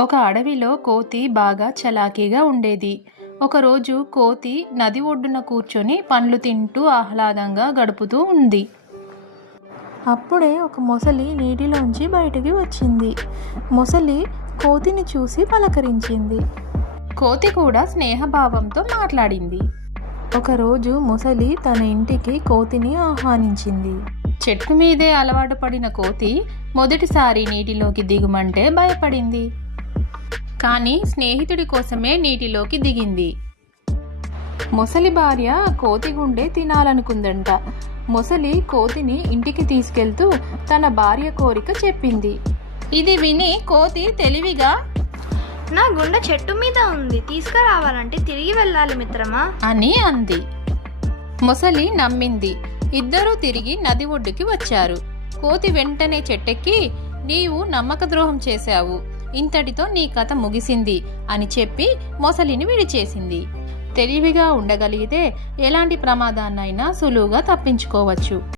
ఒక అడవిలో కోతి బాగా చలాకీగా ఉండేది. ఒకరోజు కోతి నది ఒడ్డున కూర్చొని పండ్లు తింటూ ఆహ్లాదంగా గడుపుతూ ఉంది. అప్పుడే ఒక మొసలి నీటిలోంచి బయటికి వచ్చింది. మొసలి కోతిని చూసి పలకరించింది. కోతి కూడా స్నేహభావంతో మాట్లాడింది. ఒకరోజు మొసలి తన ఇంటికి కోతిని ఆహ్వానించింది. చెట్టు మీదే అలవాటు పడిన కోతి మొదటిసారి నీటిలోకి దిగుమంటే భయపడింది. కానీ స్నేహితుడి కోసమే నీటిలోకి దిగింది. మొసలి భార్య కోతి గుండె తినాలనుకుందంట. మొసలి కోతిని ఇంటికి తీసుకెళ్తూ తన భార్య కోరిక చెప్పింది. ఇది విని కోతి తెలివిగా, నా గుండె చెట్టు మీద ఉంది, తీసుకురావాలంటే తిరిగి వెళ్ళాలి మిత్రమా అని అంది. మొసలి నమ్మింది. ఇద్దరూ తిరిగి నది ఒడ్డుకి వచ్చారు. కోతి వెంటనే చెట్టెక్కి, నీవు నమ్మక ద్రోహం చేశావు, ఇంతటితో నీ కథ ముగిసింది అని చెప్పి మొసలిని విడిచేసింది. తెలివిగా ఉండగలిగితే ఎలాంటి ప్రమాదాన్నైనా సులువుగా తప్పించుకోవచ్చు.